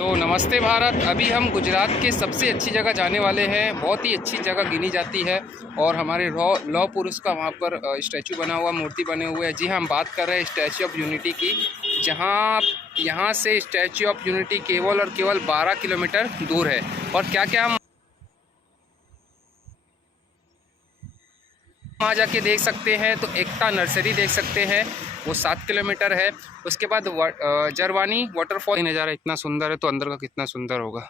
तो नमस्ते भारत। अभी हम गुजरात के सबसे अच्छी जगह जाने वाले हैं। बहुत ही अच्छी जगह गिनी जाती है और हमारे लौह पुरुष का वहाँ पर स्टैचू बना हुआ, मूर्ति बने हुए हैं। जी हाँ, हम बात कर रहे हैं स्टैचू ऑफ यूनिटी की, जहाँ यहाँ से स्टैचू ऑफ यूनिटी केवल और केवल 12 किलोमीटर दूर है। और क्या क्या हम वहाँ जाके देख सकते हैं, तो एकता नर्सरी देख सकते हैं, वो 7 किलोमीटर है। उसके बाद जरवानी वाटरफॉल नज़ारा इतना सुंदर है, तो अंदर का कितना सुंदर होगा।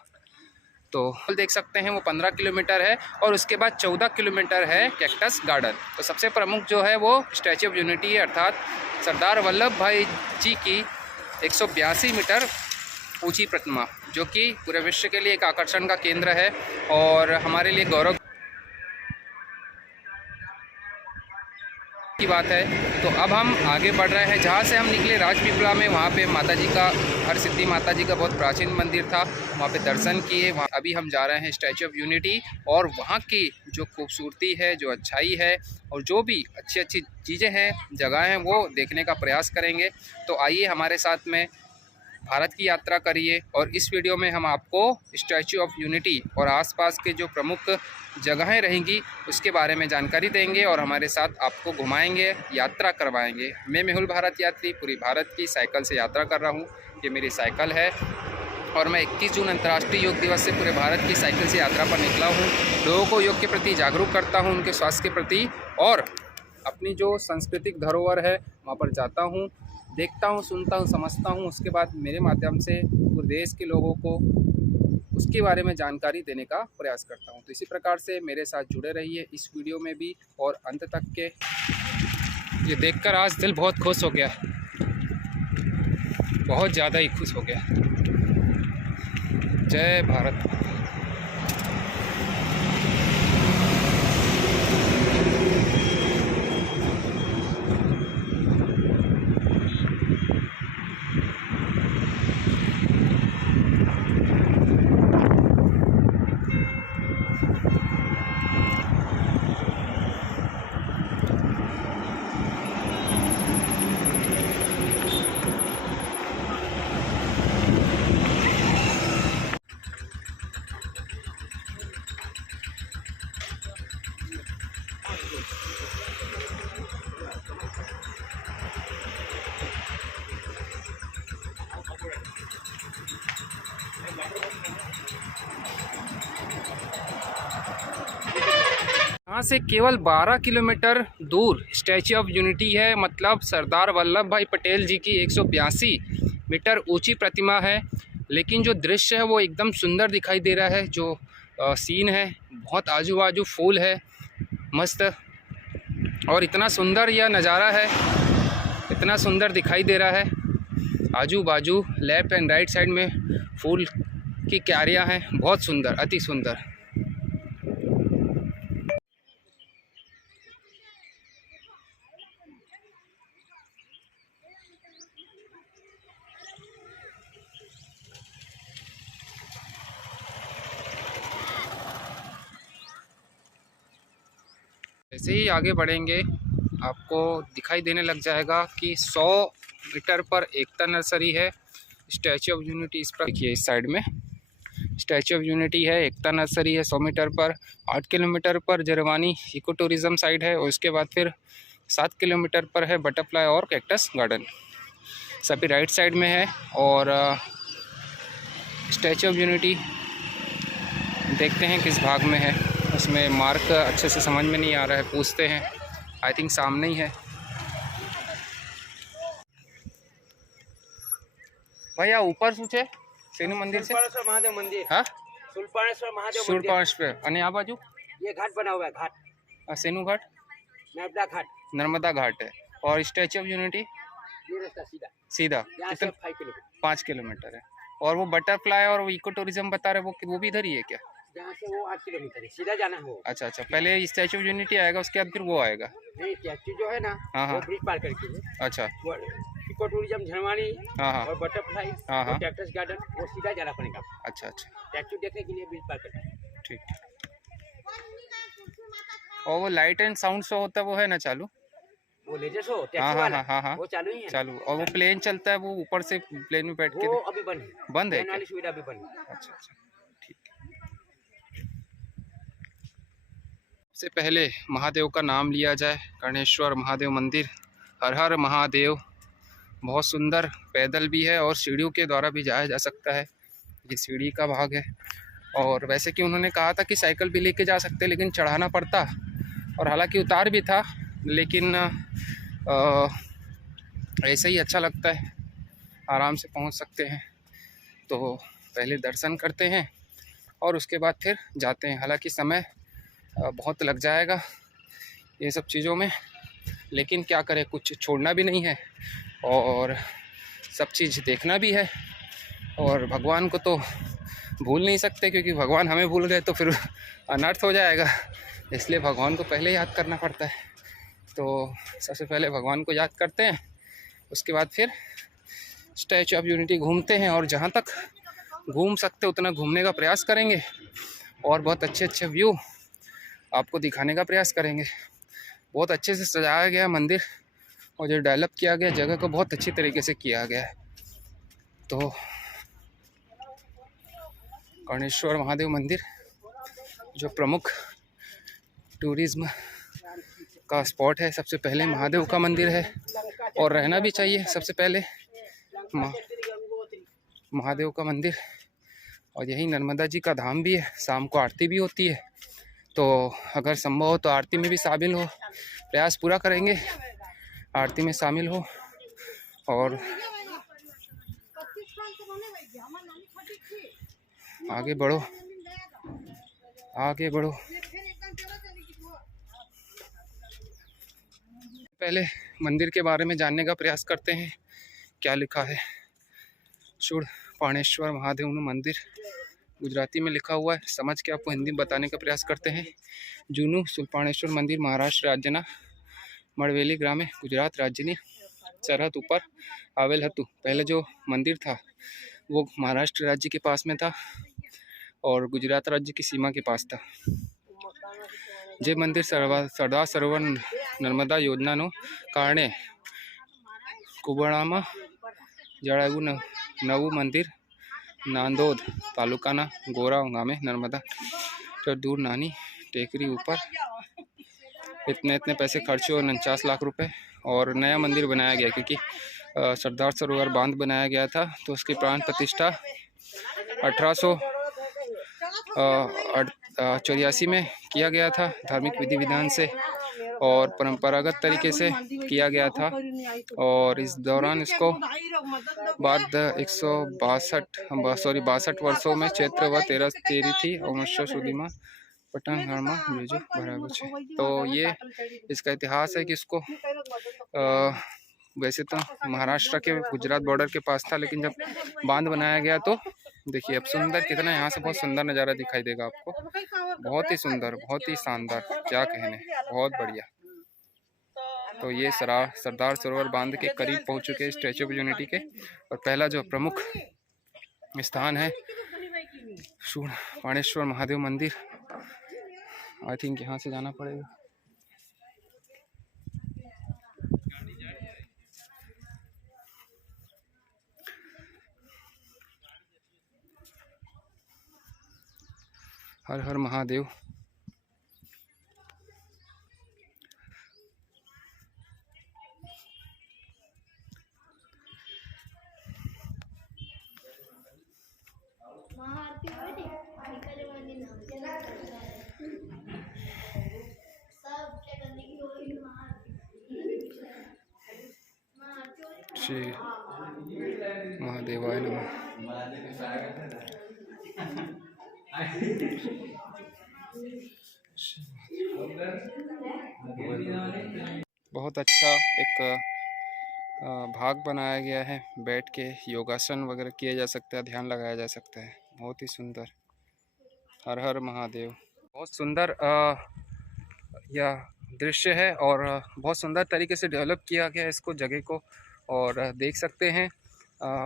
तो देख सकते हैं वो 15 किलोमीटर है। और उसके बाद 14 किलोमीटर है कैक्टस गार्डन। तो सबसे प्रमुख जो है वो स्टैचू ऑफ यूनिटी है, अर्थात सरदार वल्लभ भाई जी की 182 मीटर ऊंची प्रतिमा, जो कि पूरे विश्व के लिए एक आकर्षण का केंद्र है और हमारे लिए गौरव की बात है। तो अब हम आगे बढ़ रहे हैं। जहाँ से हम निकले राजपीपला में, वहाँ पे माता जी का, हरसिद्धि माता जी का बहुत प्राचीन मंदिर था, वहाँ पे दर्शन किए। वहाँ अभी हम जा रहे हैं स्टैचू ऑफ यूनिटी, और वहाँ की जो खूबसूरती है, जो अच्छाई है और जो भी अच्छी अच्छी चीज़ें हैं, जगह हैं, वो देखने का प्रयास करेंगे। तो आइए हमारे साथ में भारत की यात्रा करिए। और इस वीडियो में हम आपको स्टैचू ऑफ यूनिटी और आसपास के जो प्रमुख जगहें रहेंगी उसके बारे में जानकारी देंगे और हमारे साथ आपको घुमाएंगे, यात्रा करवाएंगे। मैं मेहुल भारत यात्री पूरी भारत की साइकिल से यात्रा कर रहा हूँ। ये मेरी साइकिल है और मैं 21 जून अंतर्राष्ट्रीय योग दिवस से पूरे भारत की साइकिल से यात्रा पर निकला हूँ। लोगों को योग के प्रति जागरूक करता हूँ, उनके स्वास्थ्य के प्रति, और अपनी जो सांस्कृतिक धरोहर है वहाँ पर जाता हूँ, देखता हूँ, सुनता हूँ, समझता हूँ। उसके बाद मेरे माध्यम से पूरे देश के लोगों को उसके बारे में जानकारी देने का प्रयास करता हूँ। तो इसी प्रकार से मेरे साथ जुड़े रहिए इस वीडियो में भी और अंत तक के। ये देखकर आज दिल बहुत खुश हो गया, बहुत ज़्यादा ही खुश हो गया। जय भारत। यहाँ से केवल 12 किलोमीटर दूर स्टैचू ऑफ यूनिटी है। मतलब सरदार वल्लभ भाई पटेल जी की 182 मीटर ऊंची प्रतिमा है। लेकिन जो दृश्य है वो एकदम सुंदर दिखाई दे रहा है। जो सीन है, बहुत आजू बाजू फूल है, मस्त, और इतना सुंदर यह नज़ारा है, इतना सुंदर दिखाई दे रहा है। आजू बाजू लेफ़्ट एंड राइट साइड में फूल की क्यारियाँ हैं, बहुत सुंदर, अति सुंदर। जैसे ही आगे बढ़ेंगे आपको दिखाई देने लग जाएगा कि 100 मीटर पर एकता नर्सरी है, स्टैचू ऑफ यूनिटी इस पर देखिए, इस साइड में स्टैचू ऑफ यूनिटी है, एकता नर्सरी है 100 मीटर पर। 8 किलोमीटर पर जरवानी इको टूरिज़्म साइड है, और उसके बाद फिर 7 किलोमीटर पर है बटरफ्लाई और कैक्टस गार्डन, सभी राइट साइड में है। और स्टैचू ऑफ यूनिटी देखते हैं किस भाग में है, उसमें मार्क अच्छे से समझ में नहीं आ रहा है, पूछते हैं। आई थिंक सामने ही है। भैया ऊपर सूचे सेनु मंदिर से महादेव मंदिर, हाँ, सुलपानेश्वर महादेव मंदिर। सूर्यपानेश्वर અને આ बाजू ये घाट बना हुआ है, घाट सेनु घाट, नर्मदा घाट, नर्मदा घाट है। और स्टैचू ऑफ यूनिटी ये रास्ता सीधा सीधा यहाँ से 5 किलोमीटर, 5 किलोमीटर है। और वो बटरफ्लाई और वो इको टूरिज्म बता रहे, वो भी इधर ही है क्या? यहाँ से वो 8 किलोमीटर है, सीधा जाना है वो। अच्छा अच्छा, पहले स्टैचू ऑफ यूनिटी आएगा, उसके बाद फिर वो आएगा। नहीं, स्टैचू जो है ना, हाँ हाँ, वो ब्रिज पार करके है। अच्छा, वो इको टूरिज्म झरवानी हाँ हाँ और बटरफ्लाई हाँ हाँ, और कैक्टस गार्डन, वो सीधा जाना पड़ेगा। अच्छा अच्छा, स्टैचू देखने के लिए ब्रिज पार करना है। ठीक। और वो लाइट एंड साउंड शो होता है, वो है ना चालू? वो लेटेस्ट हो हाँ टैक्सी हाँ वाला हाँ हाँ हाँ वो चालू ही है। चालू। और वो प्लेन चलता है, वो ऊपर से प्लेन में बैठ के वो अभी बंद है। बंद है ट्रेन क्या? वाली सुविधा अभी बंद है। अच्छा अच्छा, ठीक है। सबसे पहले महादेव का नाम लिया जाए। कर्णेश्वर महादेव मंदिर, हर हर महादेव। बहुत सुंदर, पैदल भी है और सीढ़ियों के द्वारा भी जाया जा सकता है। ये सीढ़ी का भाग है। और वैसे कि उन्होंने कहा था कि साइकिल भी लेके जा सकते, लेकिन चढ़ाना पड़ता। और हालांकि उतार भी था, लेकिन ऐसे ही अच्छा लगता है, आराम से पहुंच सकते हैं। तो पहले दर्शन करते हैं और उसके बाद फिर जाते हैं। हालांकि समय बहुत लग जाएगा ये सब चीज़ों में, लेकिन क्या करें, कुछ छोड़ना भी नहीं है और सब चीज़ देखना भी है। और भगवान को तो भूल नहीं सकते, क्योंकि भगवान हमें भूल गए तो फिर अनर्थ हो जाएगा। इसलिए भगवान को पहले याद करना पड़ता है। तो सबसे पहले भगवान को याद करते हैं, उसके बाद फिर स्टैचू ऑफ यूनिटी घूमते हैं। और जहाँ तक घूम सकते उतना घूमने का प्रयास करेंगे और बहुत अच्छे अच्छे व्यू आपको दिखाने का प्रयास करेंगे। बहुत अच्छे से सजाया गया मंदिर और जो डेवलप किया गया जगह को बहुत अच्छी तरीके से किया गया है। तो कर्णेश्वर महादेव मंदिर जो प्रमुख टूरिज्म का स्पॉट है, सबसे पहले महादेव का मंदिर है और रहना भी चाहिए सबसे पहले महादेव का मंदिर। और यही नर्मदा जी का धाम भी है। शाम को आरती भी होती है, तो अगर संभव हो तो आरती में भी शामिल हो, प्रयास पूरा करेंगे आरती में शामिल हो। और आगे बढ़ो, आगे बढ़ो। पहले मंदिर के बारे में जानने का प्रयास करते हैं, क्या लिखा है। शूड़ पाणेश्वर महादेव मंदिर गुजराती में लिखा हुआ है, समझ के आपको हिंदी में बताने का प्रयास करते हैं। जूनू सुलपाणेश्वर मंदिर महाराष्ट्र राज्यना मड़वेली ग्रामे गुजरात राज्यनी सरहद ऊपर आवेल हतु। पहले जो मंदिर था वो महाराष्ट्र राज्य के पास में था और गुजरात राज्य की सीमा के पास था। जे मंदिर सरदार सरोवर नर्मदा योजनाનો કારણે કુબડામાં જળાયું નવું મંદિર नांदोद तालुकाना गोरा गामे नर्मदा तो दूर नानी टेकरी ऊपर इतने पैसे खर्च हुए, 49 लाख रुपए। और नया मंदिर बनाया गया क्योंकि सरदार सरोवर बांध बनाया गया था, तो उसकी प्राण प्रतिष्ठा 1884 में किया गया था धार्मिक विधि विधान से और परंपरागत तरीके से किया गया था। और इस दौरान इसको बाद 62 वर्षों में चैत्र व 13 थी 1900 सुधी में पटन में बीजो भरागो छे। तो ये इसका इतिहास है कि इसको वैसे तो महाराष्ट्र के गुजरात बॉर्डर के पास था, लेकिन जब बांध बनाया गया तो देखिए अब सुंदर कितना, यहाँ से बहुत सुंदर नज़ारा दिखाई देगा आपको। बहुत ही सुंदर, बहुत ही शानदार, क्या कहने, बहुत बढ़िया। तो ये सरदार सरोवर बांध के करीब पहुंच चुके हैं स्टैचू ऑफ यूनिटी के। और पहला जो प्रमुख स्थान है शूड़ पाणेश्वर महादेव मंदिर, आई थिंक यहाँ से जाना पड़ेगा। हर हर महादेव। श्री महादेवाय नमः। बहुत अच्छा एक भाग बनाया गया है, बैठ के योगासन वगैरह किया जा सकता है, ध्यान लगाया जा सकता है। बहुत ही सुंदर, हर हर महादेव। बहुत सुंदर यह दृश्य है और बहुत सुंदर तरीके से डेवलप किया गया है इसको, जगह को। और देख सकते हैं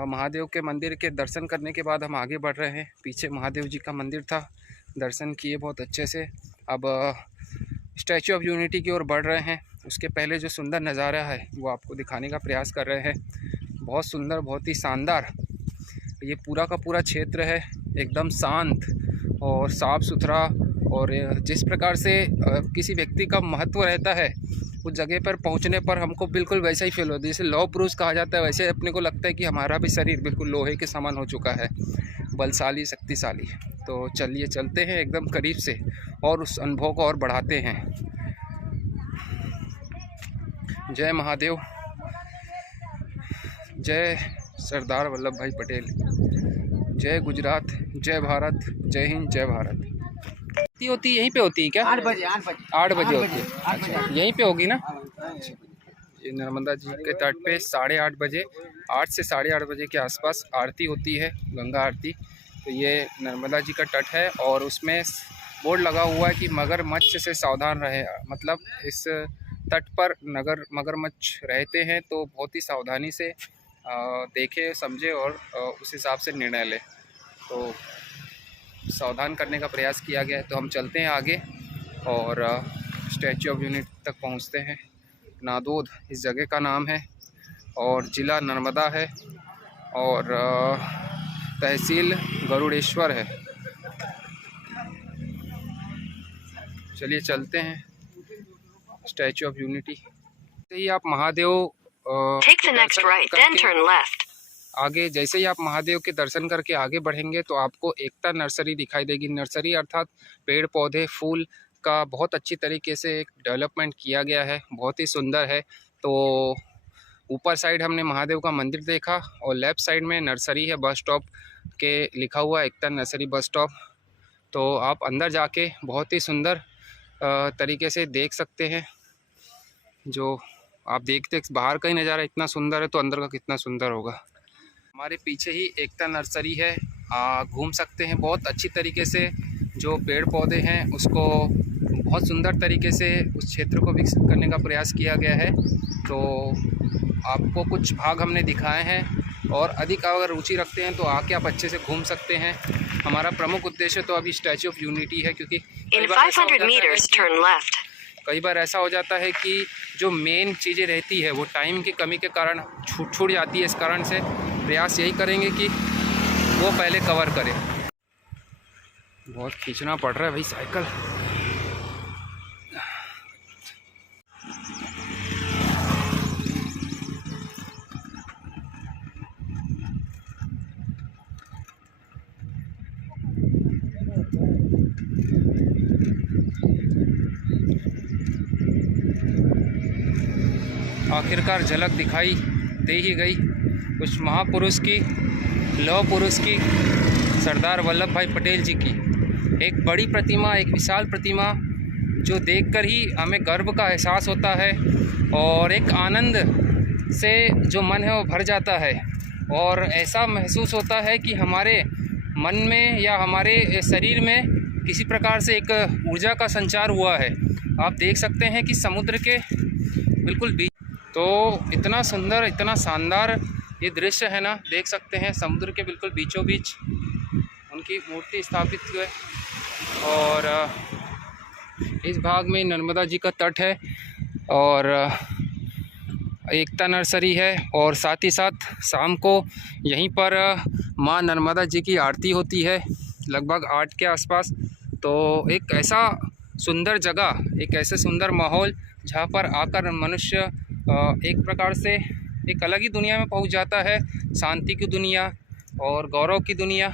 महादेव के मंदिर के दर्शन करने के बाद हम आगे बढ़ रहे हैं। पीछे महादेव जी का मंदिर था, दर्शन किए बहुत अच्छे से। अब स्टैचू ऑफ यूनिटी की ओर बढ़ रहे हैं उसके पहले जो सुंदर नज़ारा है वो आपको दिखाने का प्रयास कर रहे हैं। बहुत सुंदर, बहुत ही शानदार ये पूरा का पूरा क्षेत्र है, एकदम शांत और साफ़ सुथरा। और जिस प्रकार से किसी व्यक्ति का महत्व रहता है उस जगह पर पहुंचने पर हमको बिल्कुल वैसा ही फील होता है। जैसे लौह पुरुष कहा जाता है, वैसे अपने को लगता है कि हमारा भी शरीर बिल्कुल लोहे के समान हो चुका है, बलशाली, शक्तिशाली। तो चलिए चलते हैं एकदम करीब से और उस अनुभव को और बढ़ाते हैं। जय महादेव, जय सरदार वल्लभ भाई पटेल, जय गुजरात, जय भारत, जय हिंद, जय भारत। होती यहीं पे होती है क्या? 8 बजे 8 बजे होती है। अच्छा, यहीं पे होगी ना? ये नर्मदा जी के तट पे 8:30 बजे, 8 से 8:30 बजे के आसपास आरती होती है, गंगा आरती। तो ये नर्मदा जी का तट है और उसमें बोर्ड लगा हुआ है कि मगरमच्छ से सावधान रहे। मतलब इस तट पर मगरमच्छ रहते हैं, तो बहुत ही सावधानी से देखे, समझे और उस हिसाब से निर्णय ले। तो सावधान करने का प्रयास किया गया है। तो हम चलते हैं आगे और स्टैचू ऑफ यूनिटी तक पहुंचते हैं। नादोद इस जगह का नाम है और ज़िला नर्मदा है और तहसील गरुड़ेश्वर है। चलिए चलते हैं स्टैचू ऑफ यूनिटी। जैसे ही आप महादेव आगे जैसे ही आप महादेव के दर्शन करके आगे बढ़ेंगे तो आपको एकता नर्सरी दिखाई देगी। नर्सरी अर्थात पेड़ पौधे फूल का बहुत अच्छी तरीके से एक डेवलपमेंट किया गया है, बहुत ही सुंदर है। तो ऊपर साइड हमने महादेव का मंदिर देखा और लेफ़्ट साइड में नर्सरी है, बस स्टॉप के लिखा हुआ एकता नर्सरी बस स्टॉप। तो आप अंदर जाके बहुत ही सुंदर तरीके से देख सकते हैं। जो आप देखते बाहर का ही नज़ारा इतना सुंदर है तो अंदर का कितना सुंदर होगा। हमारे पीछे ही एकता नर्सरी है, घूम सकते हैं बहुत अच्छी तरीके से। जो पेड़ पौधे हैं उसको बहुत सुंदर तरीके से उस क्षेत्र को विकसित करने का प्रयास किया गया है। तो आपको कुछ भाग हमने दिखाए हैं और अधिक अगर रुचि रखते हैं तो आके आप अच्छे से घूम सकते हैं। हमारा प्रमुख उद्देश्य तो अभी स्टैचू ऑफ यूनिटी है, क्योंकि कई बार ऐसा हो जाता है कि जो मेन चीज़ें रहती है वो टाइम की कमी के कारण छूट जाती है। इस कारण से प्रयास यही करेंगे कि वो पहले कवर करें। बहुत खींचना पड़ रहा है भाई साइकिल। आखिरकार झलक दिखाई दे ही गई उस महापुरुष की, लौह पुरुष की, सरदार वल्लभ भाई पटेल जी की। एक बड़ी प्रतिमा, एक विशाल प्रतिमा जो देखकर ही हमें गर्व का एहसास होता है और एक आनंद से जो मन है वो भर जाता है और ऐसा महसूस होता है कि हमारे मन में या हमारे शरीर में किसी प्रकार से एक ऊर्जा का संचार हुआ है। आप देख सकते हैं कि समुद्र के बिल्कुल बीच, तो इतना सुंदर, इतना शानदार ये दृश्य है ना, देख सकते हैं समुद्र के बिल्कुल बीचों बीच उनकी मूर्ति स्थापित हुई। और इस भाग में नर्मदा जी का तट है और एकता नर्सरी है और साथ ही साथ शाम को यहीं पर माँ नर्मदा जी की आरती होती है लगभग 8 के आसपास। तो एक ऐसा सुंदर जगह, एक ऐसे सुंदर माहौल जहाँ पर आकर मनुष्य एक प्रकार से एक अलग ही दुनिया में पहुँच जाता है, शांति की दुनिया और गौरव की दुनिया।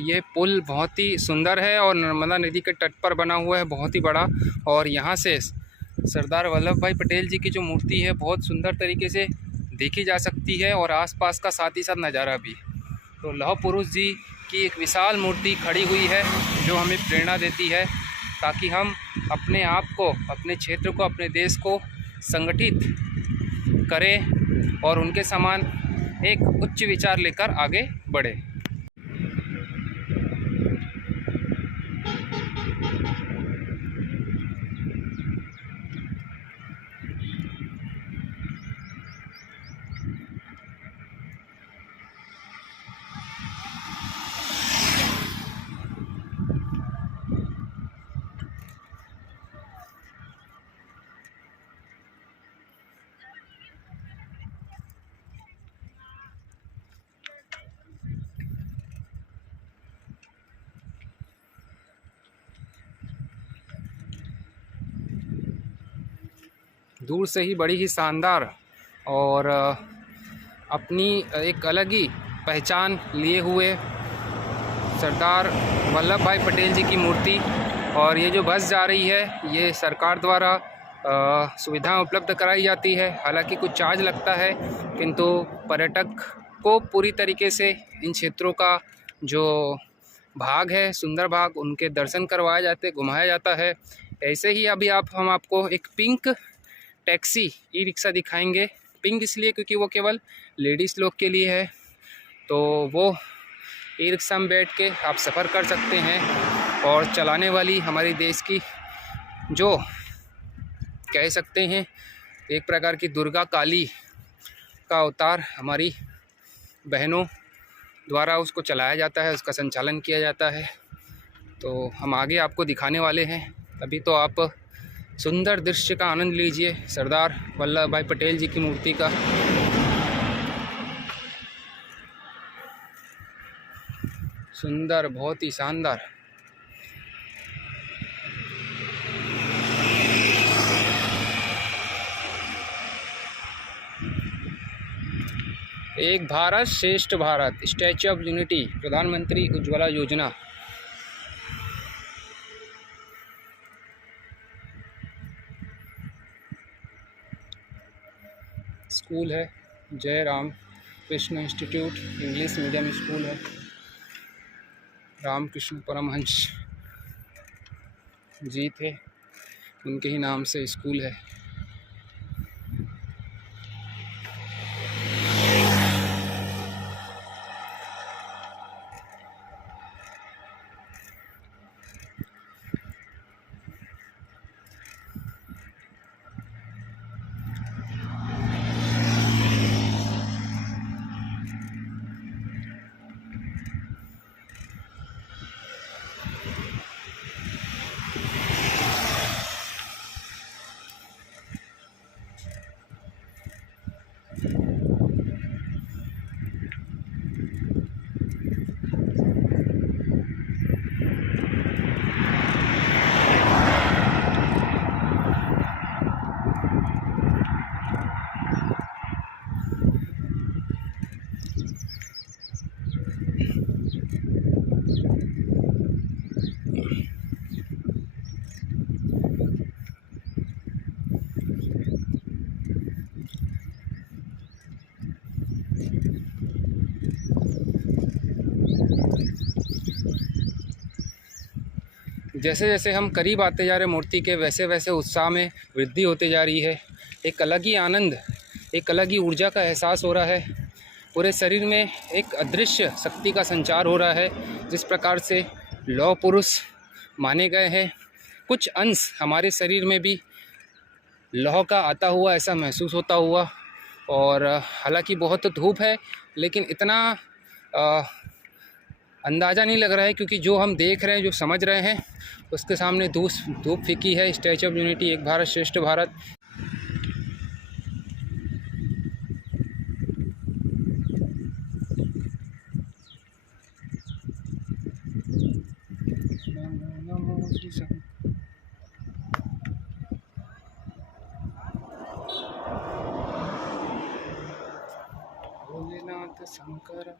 ये पुल बहुत ही सुंदर है और नर्मदा नदी के तट पर बना हुआ है, बहुत ही बड़ा। और यहाँ से सरदार वल्लभ भाई पटेल जी की जो मूर्ति है बहुत सुंदर तरीके से देखी जा सकती है, और आसपास का साथ ही साथ नज़ारा भी। तो लौह पुरुष जी की एक विशाल मूर्ति खड़ी हुई है जो हमें प्रेरणा देती है, ताकि हम अपने आप को, अपने क्षेत्र को, अपने देश को संगठित करें और उनके समान एक उच्च विचार लेकर आगे बढ़े। दूर से ही बड़ी ही शानदार और अपनी एक अलग ही पहचान लिए हुए सरदार वल्लभ भाई पटेल जी की मूर्ति। और ये जो बस जा रही है ये सरकार द्वारा सुविधाएं उपलब्ध कराई जाती है, हालांकि कुछ चार्ज लगता है, किंतु पर्यटक को पूरी तरीके से इन क्षेत्रों का जो भाग है, सुंदर भाग, उनके दर्शन करवाए जाते, घुमाया जाता है। ऐसे ही अभी हम आपको एक पिंक टैक्सी ई रिक्शा दिखाएंगे। पिंक इसलिए क्योंकि वो केवल लेडीज़ लोग के लिए है, तो वो ई रिक्शा में बैठ के आप सफ़र कर सकते हैं। और चलाने वाली हमारे देश की जो कह सकते हैं एक प्रकार की दुर्गा काली का अवतार हमारी बहनों द्वारा उसको चलाया जाता है, उसका संचालन किया जाता है। तो हम आगे आपको दिखाने वाले हैं, अभी तो आप सुंदर दृश्य का आनंद लीजिए सरदार वल्लभ भाई पटेल जी की मूर्ति का। सुंदर, बहुत ही शानदार। एक भारत श्रेष्ठ भारत, स्टैच्यू ऑफ यूनिटी, प्रधानमंत्री उज्ज्वला योजना। स्कूल है जय Ram Krishna institute, English medium school है। रामकृष्ण परमहंस जी थे, उनके ही नाम से स्कूल है। जैसे जैसे हम करीब आते जा रहे मूर्ति के, वैसे वैसे उत्साह में वृद्धि होती जा रही है। एक अलग ही आनंद, एक अलग ही ऊर्जा का एहसास हो रहा है। पूरे शरीर में एक अदृश्य शक्ति का संचार हो रहा है। जिस प्रकार से लौह पुरुष माने गए हैं, कुछ अंश हमारे शरीर में भी लौह का आता हुआ ऐसा महसूस होता हुआ। और हालांकि बहुत धूप है, लेकिन इतना अंदाज़ा नहीं लग रहा है, क्योंकि जो हम देख रहे हैं, जो समझ रहे हैं, उसके सामने धूप फीकी है। स्टैच्यू ऑफ यूनिटी, एक भारत श्रेष्ठ भारत। भोलेनाथ शंकर।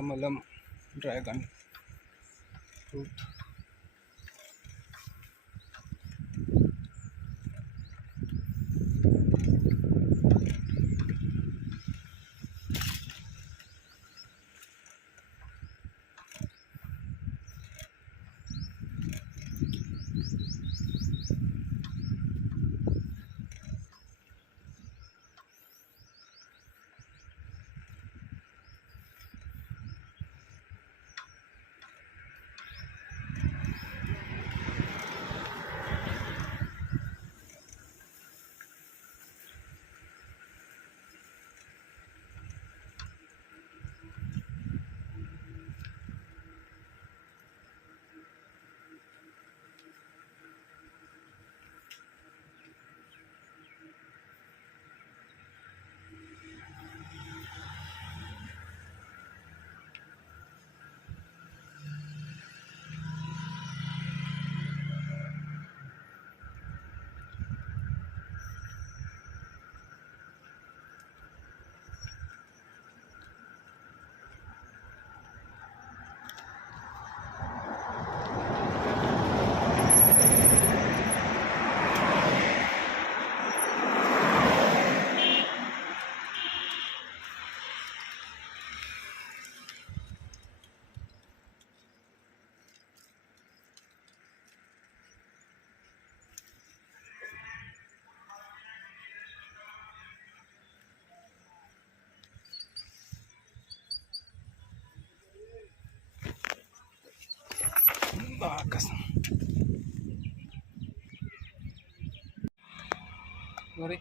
Kamalam dragon fruit. कसम अरे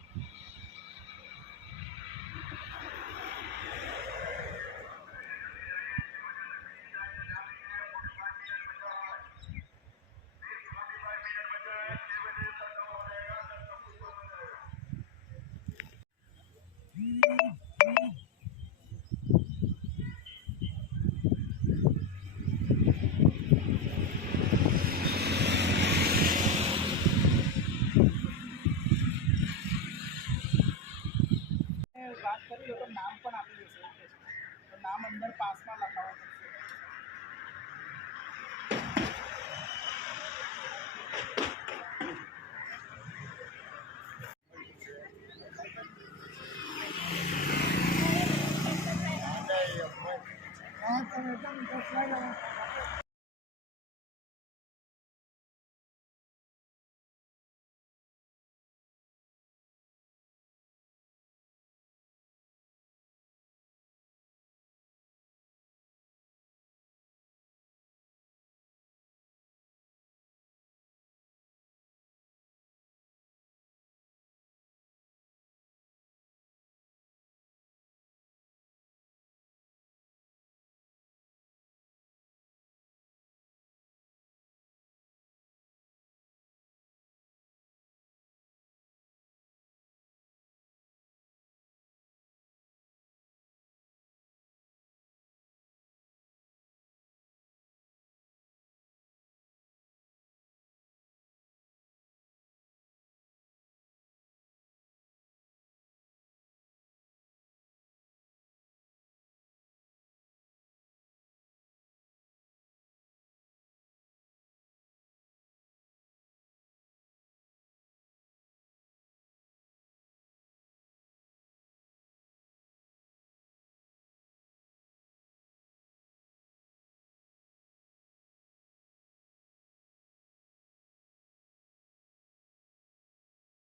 વાત કરી તો નામ પણ આપી દેશે તો નામ અંદર પાસમાં લખાવવા પડશે.